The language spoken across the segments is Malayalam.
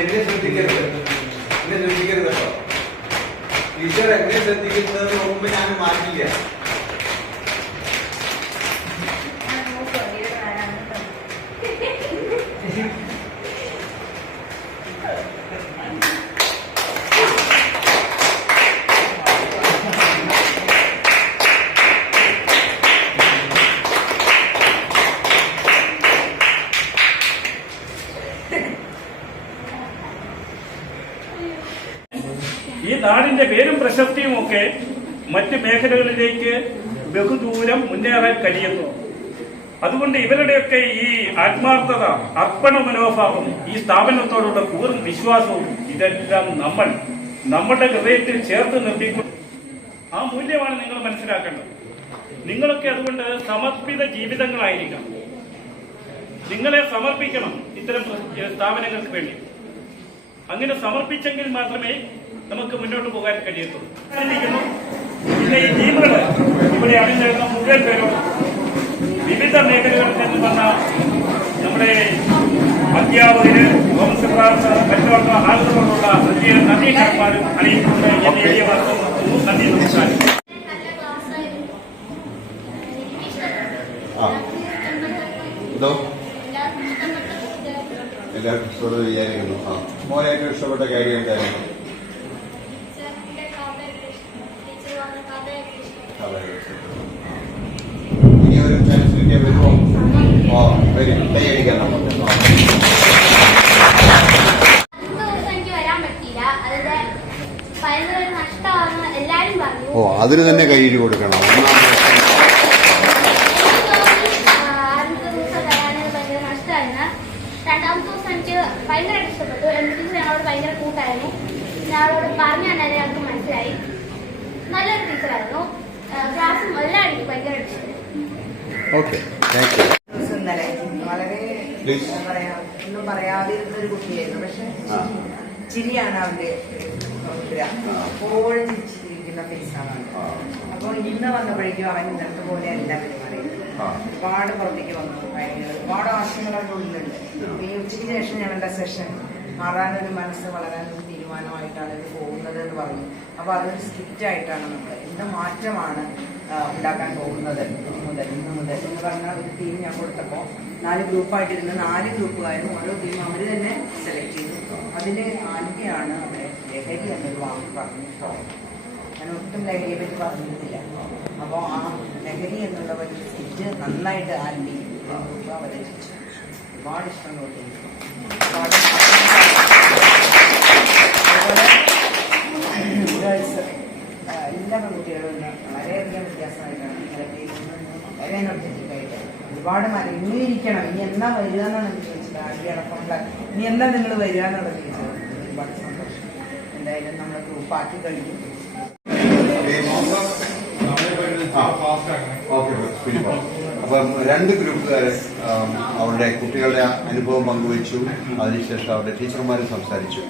എന്നെ ശ്രദ്ധിക്കരുത്, എന്നെ ശ്രദ്ധിക്കരുത് കേട്ടോ. ടീച്ചർ എന്നെ ശ്രദ്ധിക്കുന്നത് നോക്കുമ്പോ ഞാൻ മാറ്റില്ല. ഈ നാടിന്റെ പേരും പ്രശസ്തിയും ഒക്കെ മറ്റ് മേഖലകളിലേക്ക് ബഹുദൂരം മുന്നേറാൻ കഴിയുന്നു. അതുകൊണ്ട് ഇവരുടെയൊക്കെ ഈ ആത്മാർത്ഥത, അർപ്പണ മനോഭാവം, ഈ സ്ഥാപനത്തോടുള്ള പൂർണ്ണ വിശ്വാസവും ഇതെല്ലാം നമ്മുടെ ഹൃദയത്തിൽ ചേർത്ത് നിർത്തിക്കൊണ്ട് ആ മൂല്യമാണ് നിങ്ങൾ മനസ്സിലാക്കേണ്ടത്. നിങ്ങളൊക്കെ അതുകൊണ്ട് സമർപ്പിത ജീവിതങ്ങളായിരിക്കണം. നിങ്ങളെ സമർപ്പിക്കണം ഇത്തരം സ്ഥാപനങ്ങൾക്ക് വേണ്ടി. അങ്ങനെ സമർപ്പിച്ചെങ്കിൽ മാത്രമേ നമുക്ക് മുന്നോട്ട് പോകാൻ കഴിയത്തുള്ളൂ. പിന്നെ ഈ ടീമുകൾ ഇവിടെ അണിനിരുന്ന മുഴുവൻ പേരും വിവിധ മേഖലകളിൽ നിന്ന് വന്ന നമ്മുടെ അധ്യാപകര്, വംശപ്രാർത്ഥ, മറ്റുള്ള ആളുകളോടുള്ള നന്ദി കടപ്പാടും അറിയിക്കൊണ്ട് നന്ദി നമസ്കാരം. എല്ലാവർക്കും ഇഷ്ടപ്പെട്ട വിചാരിക്കുന്നു. മോനെ ഏറ്റവും ഇഷ്ടപ്പെട്ട കാര്യം എന്തായിരുന്നു? ഇനി ഒരു ചാൻസ് കിട്ടിയാൽ വരുമോ? വരും, കൈയടിക്കാൻ നമുക്ക്. അതിന് തന്നെ കൈയ്യടി കൊടുക്കണം. രണ്ടാമത്തെ ദിവസം എനിക്ക് ഭയങ്കരമായിട്ട് ഇഷ്ടപ്പെട്ടു. ടീച്ചർ ഞങ്ങളോട് ഭയങ്കര കൂട്ടായിരുന്നു. ഞങ്ങളോട് പറഞ്ഞു തന്നെ ഞങ്ങൾക്ക് മനസ്സിലായി. നല്ലൊരു ടീച്ചറായിരുന്നു. ക്ലാസ്സും എല്ലാം എനിക്ക് ഭയങ്കരമായിട്ട് ഇഷ്ടപ്പെട്ടു. വളരെ എന്താ പറയാ, ഒന്നും പറയാതിരുന്നൊരു കുട്ടിയായിരുന്നു. പക്ഷെ ചിരിയാണ് അവന്റെ എപ്പോഴും ചിരിച്ചിരിക്കുന്ന ഫേസാണ്. അപ്പൊ ഇന്ന് വന്നപ്പോഴേക്കും അവൻ ഇന്നത്തെ പോലെ അല്ല പെരുമാറിയത്. ഒരുപാട് പുറത്തേക്ക് വന്നു. ഒരുപാട് ആശയങ്ങൾ അവരുടെ ഉള്ളിലുണ്ട്. ഈ ഉച്ചയ്ക്ക് ശേഷം ഞങ്ങളുടെ സെഷൻ മാറാനൊരു മനസ്സ് വളരാനൊരു തീരുമാനമായിട്ടാണ് ഇത് പോകുന്നത് എന്ന് പറഞ്ഞു. അപ്പൊ അതൊരു സ്ട്രിക്റ്റ് ആയിട്ടാണ് നമ്മൾ എന്ത് മാറ്റമാണ് ഉണ്ടാക്കാൻ പോകുന്നത് ഇന്ന് മുതൽ എന്ന് പറഞ്ഞ ഒരു ടീം ഞാൻ കൊടുത്തപ്പോൾ 4 ഗ്രൂപ്പായിട്ടിരുന്ന് 4 ഗ്രൂപ്പുകാരും ഓരോ ടീമും അവർ തന്നെ സെലക്ട് ചെയ്തു. അതിന് ആദ്യമാണ് അവിടെ ലഹരി എന്നൊരു വാക്ക് പറഞ്ഞിട്ടുള്ളത്. ഞാൻ ഒട്ടും ലഹരിയെ പറ്റി പറഞ്ഞിരുന്നില്ല. അപ്പോൾ ആ ലഹരി എന്നുള്ള ഒരു സ്കിറ്റ് നന്നായിട്ട് അവതരിപ്പിച്ചു. ഒരുപാട് ഇഷ്ടം തോന്നി. അതുപോലെ ഗേൾസ് എല്ലാ പെൺകുട്ടികളും വളരെയധികം വ്യത്യാസമായിട്ടാണ് വളരെ എനർജറ്റിക്കായിട്ട് ഒരുപാട് ഇനിയിരിക്കണം. ഇനി എന്നാ വരിക എന്നാണ് എനിക്ക് ചോദിച്ചത്. ആദ്യം അടക്കമുള്ള ഇനി എന്താ നിങ്ങൾ വരിക എന്നുള്ളത് ചോദിച്ചത്. ഒരുപാട് സന്തോഷം. എന്തായാലും നമ്മൾ ഗ്രൂപ്പാക്കി കഴിഞ്ഞു. അപ്പം 2 ഗ്രൂപ്പുകാർ അവരുടെ കുട്ടികളുടെ അനുഭവം പങ്കുവച്ചു. അതിനുശേഷം അവരുടെ ടീച്ചർമാരും സംസാരിച്ചു.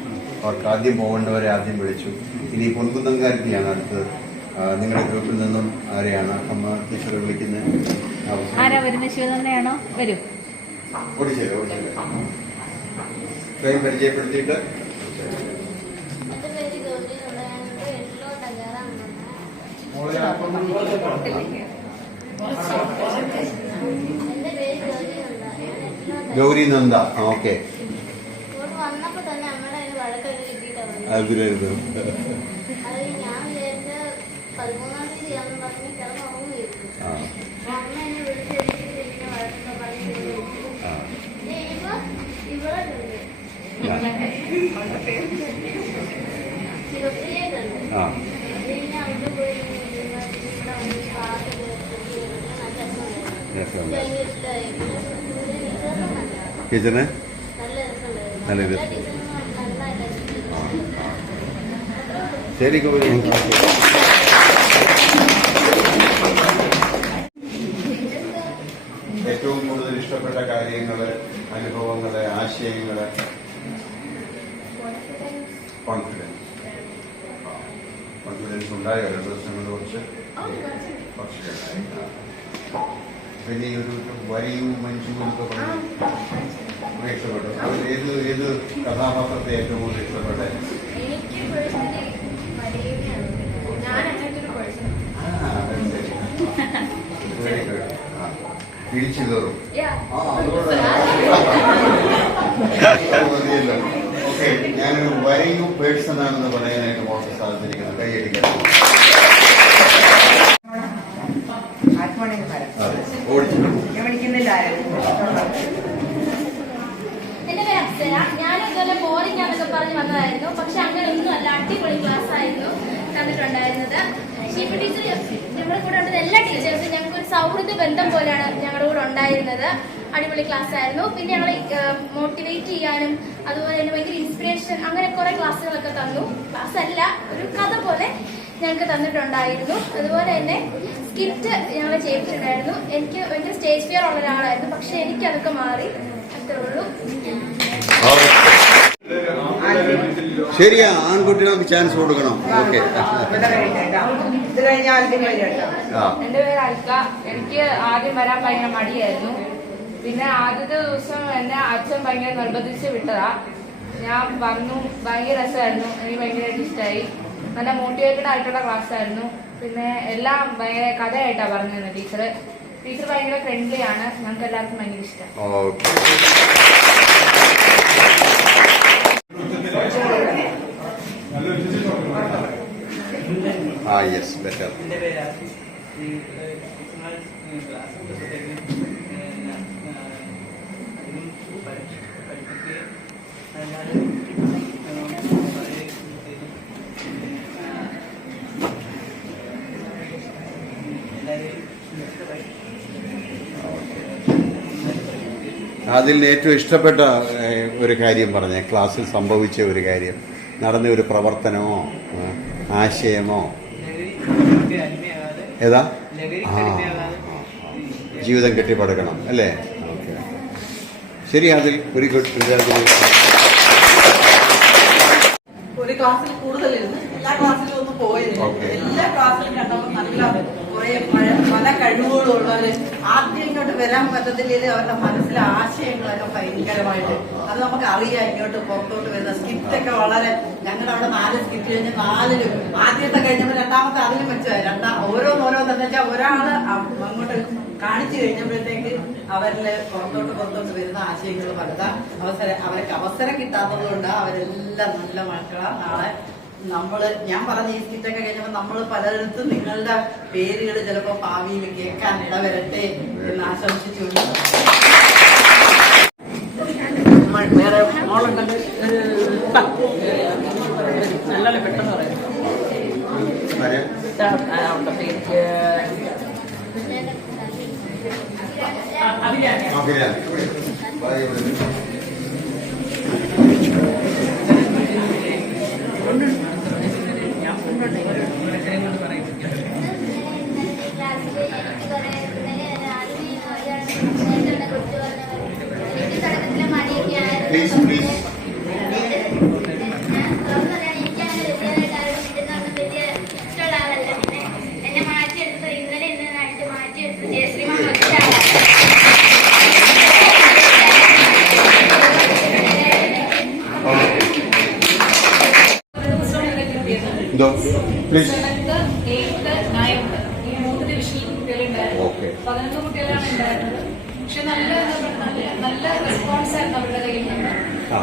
അവർക്ക് ആദ്യം പോകേണ്ടവരെ ആദ്യം വിളിച്ചു. ഇനി പൊൻകുന്നംകാരത്തിയാണ് അടുത്തത്. നിങ്ങളുടെ ഗ്രൂപ്പിൽ നിന്നും ആരെയാണ് അമ്മ ടീച്ചറെ വിളിക്കുന്നത്? ഓടിച്ചേരാ സ്വയം പരിചയപ്പെടുത്തിയിട്ട്. ഗൗരി നന്ദ. ഓക്കെ. അതിനായിരുന്നു ടീച്ചറിന് നല്ല രസം. ശരി. ഏറ്റവും കൂടുതൽ ഇഷ്ടപ്പെട്ട കാര്യങ്ങള്, അനുഭവങ്ങള്, ആശയങ്ങള്? കോൺഫിഡൻസ് ഉണ്ടായോ? 2 ദിവസങ്ങൾ കുറച്ച് പിന്നെ ഈ ഒരു വരിയും മഞ്ജു എന്നൊക്കെ പറഞ്ഞു. ഇഷ്ടപ്പെട്ടു. അത് ഏത് കഥാപാത്രത്തെ ഏറ്റവും കൂടുതൽ ഇഷ്ടപ്പെട്ടെ? എനിക്ക് പേഴ്സണലി മലയാളിയാണ്. ഞാൻ അങ്ങനത്തെ ഒരു പേഴ്സൺ. Very good. പിടിച്ചു കയറും. മതിയല്ലോ. ഓക്കെ, ഞാനൊരു വരയു പേഴ്സൺ ആണെന്ന് പറയാനായിട്ട് മോശം സാധിച്ചിരിക്കുന്നത്. കൈയടിക്കണം. ആത്മണിയിൽ വരാം. ഓടിച്ചു. ഞാൻ വിളിക്കുന്നില്ലായിരുന്നു. എന്റെ പേര് അപ്സര. ഞാൻ ഇതുപോലെ ബോറിംഗ് ആണെന്നൊക്കെ പറഞ്ഞ് വന്നതായിരുന്നു. പക്ഷെ അങ്ങനെ ഒന്നുമല്ല, അടിപൊളി ക്ലാസ് ആയിരുന്നു തന്നിട്ടുണ്ടായിരുന്നത്. ഷീഫ ടീച്ചർ ഞങ്ങളുടെ കൂടെ ഉണ്ടായിരുന്ന എല്ലാ ടീച്ചേഴ്സും ഞങ്ങൾക്ക് ഒരു സൗഹൃദ ബന്ധം പോലെയാണ് ഞങ്ങളുടെ കൂടെ ഉണ്ടായിരുന്നത്. അടിപൊളി ക്ലാസ് ആയിരുന്നു. പിന്നെ ഞങ്ങൾ മോട്ടിവേറ്റ് ചെയ്യാനും അതുപോലെ തന്നെ ഭയങ്കര ഇൻസ്പിറേഷൻ അങ്ങനെ കുറെ ക്ലാസ്സുകളൊക്കെ തന്നു. ക്ലാസ് അല്ല, ഒരു കഥ പോലെ ഞങ്ങൾക്ക് തന്നിട്ടുണ്ടായിരുന്നു. അതുപോലെ തന്നെ സ്കിറ്റ് ഞങ്ങൾ ചെയ്തിട്ടുണ്ടായിരുന്നു. എനിക്ക് ഭയങ്കര സ്റ്റേജ് ഫിയർ ഉള്ള ഒരാളായിരുന്നു, പക്ഷെ എനിക്ക് അതൊക്കെ മാറി. അത്രേ ഉള്ളൂ. ശരിയാ, ആൺകുട്ടികൾക്ക് ചാൻസ് കൊടുക്കണം. ഓക്കെ, ഇത് കഴിഞ്ഞാൽ ആദ്യം വരും കേട്ടോ. എന്റെ പേര് അൽക്ക. എനിക്ക് ആദ്യം വരാൻ ഭയങ്കര മടിയായിരുന്നു. പിന്നെ ആദ്യത്തെ ദിവസം എന്നെ അച്ഛൻ ഭയങ്കര നിർബന്ധിച്ച് വിട്ടതാ. ഞാൻ വന്നു, ഭയങ്കര രസമായിരുന്നു. എനിക്ക് ഭയങ്കരമായിട്ട് ഇഷ്ടമായി. നല്ല മോട്ടിവേറ്റഡ് ആയിട്ടുള്ള ക്ലാസ് ആയിരുന്നു. പിന്നെ എല്ലാം ഭയങ്കര കഥയായിട്ടാണ് പറഞ്ഞു തന്നെ ടീച്ചർ ഭയങ്കര ഫ്രണ്ട്ലി ആണ്. ഞങ്ങൾക്ക് എല്ലാവർക്കും ഭയങ്കര ഇഷ്ടം. Yes, better. അതിൽ ഏറ്റവും ഇഷ്ടപ്പെട്ട ഒരു കാര്യം പറഞ്ഞേ, ക്ലാസ്സിൽ സംഭവിച്ച ഒരു കാര്യം, നടന്ന ഒരു പ്രവർത്തനമോ ആശയമോ ഏതാ? ജീവിതം കെട്ടിപ്പടുക്കണം അല്ലേ? ഓക്കെ, ശരി. അതിൽ ഒരു ഒരു ക്ലാസ്സിൽ കൂടുതലിരുന്ന് എല്ലാ ക്ലാസ്സിലും ഒന്ന് പോയിരുന്നു. എല്ലാ ക്ലാസ്സിലും കണ്ടപ്പോൾ നല്ല കുറെ പല കഴിവുകളുള്ളവര് ആദ്യം ഇങ്ങോട്ട് വരാൻ പറ്റത്തില്ലെങ്കിൽ അവരുടെ മനസ്സിലെ ആശയങ്ങളൊക്കെ ഭയങ്കരമായിട്ട് അത് നമുക്ക് അറിയാം. ഇങ്ങോട്ട് പുറത്തോട്ട് വരുന്ന സ്കിറ്റൊക്കെ വളരെ, ഞങ്ങളുടെ അവിടെ 4 സ്കിറ്റ് കഴിഞ്ഞ് 4ലും ആദ്യത്തെ കഴിഞ്ഞപ്പോൾ രണ്ടാമത്തെ അതിലും വെച്ചാൽ ഓരോന്നോരോന്ന് വെച്ചാൽ ഒരാള് അങ്ങോട്ട് കാണിച്ചു കഴിഞ്ഞപ്പോഴത്തേക്ക് അവരില് പുറത്തോട്ട് വരുന്ന ആശയങ്ങൾ പലതാ. അവർക്ക് അവസരം കിട്ടാത്തത് കൊണ്ട് അവരെല്ലാം നല്ല മക്കളാണ്. നാളെ ഞാൻ പറഞ്ഞ ഈ സ്കിറ്റൊക്കെ കഴിഞ്ഞപ്പോൾ നമ്മൾ പലയിടത്തും നിങ്ങളുടെ പേരുകൾ ചിലപ്പോൾ ഭാവിയിൽ കേൾക്കാൻ ഇടവരട്ടെ എന്ന് ആശംസിച്ചുകൊണ്ട് വേറെ മോളുണ്ടല്ലോ നല്ല പെട്ടെന്ന് പറയാം. Please please. എന്തോ പ്ലീസ്. 8th, 9th ഈ 3 ഡിവിഷനിൽ കുട്ടികളുണ്ടായിരുന്നു. 11 കുട്ടികളാണ് ഉണ്ടായിരുന്നത്. പക്ഷെ നല്ല റെസ്പോൺസ് ആയിരുന്നു അവരുടെ കയ്യിൽ നിന്ന്.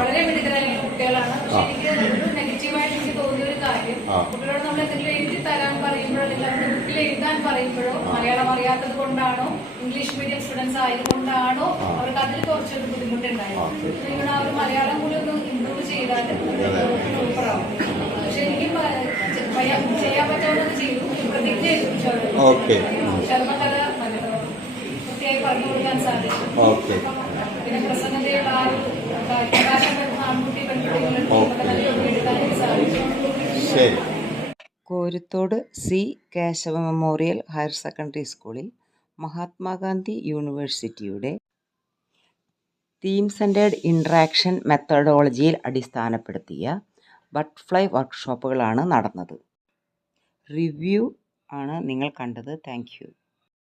വളരെ മിടുക്കരായ കുട്ടികളാണ്. പക്ഷെ എനിക്ക് ഒരു നെഗറ്റീവായിട്ട് എനിക്ക് തോന്നിയ ഒരു കാര്യം, കുട്ടികളോട് നമ്മൾ എന്തെങ്കിലും എഴുതി തരാൻ പറയുമ്പോഴോ അല്ലെങ്കിൽ അവരുടെ ബുക്കിൽ എഴുതാൻ പറയുമ്പോഴോ മലയാളം അറിയാത്തത് കൊണ്ടാണോ ഇംഗ്ലീഷ് മീഡിയം സ്റ്റുഡൻസ് ആയതുകൊണ്ടാണോ അവർക്ക് അതിൽ കുറച്ചൊരു ബുദ്ധിമുട്ടുണ്ടായിരുന്നു. നിങ്ങളുടെ ആ ഒരു മലയാളം കൂടി ഒന്ന് ഇംപ്രൂവ് ചെയ്താൽ സൂപ്പറാവും. പക്ഷെ എനിക്ക് ചെയ്യാൻ പറ്റാവുന്നത് ചെയ്തു. പ്രതിജ്ഞ ശർമ്മകല വൃത്തിയായി പറഞ്ഞു കൊടുക്കാൻ സാധിക്കും. പിന്നെ പ്രസന്നതയുള്ള ആ ഒരു പ്രകാശം വരുന്ന ആൺകുട്ടി പെൺകുട്ടികളെ എടുക്കാൻ സാധിക്കും. Koruthode C Kesava memorial higher secondary സ്കൂളിൽ മഹാത്മാഗാന്ധി യൂണിവേഴ്സിറ്റിയുടെ തീം സെൻറ്റേഡ് ഇൻട്രാക്ഷൻ മെത്തഡോളജിയിൽ അടിസ്ഥാനപ്പെടുത്തിയ ബട്ടർഫ്ലൈ വർക്ക്ഷോപ്പുകളാണ് നടന്നത്. റിവ്യൂ ആണ് നിങ്ങൾ കണ്ടത്. Thank U.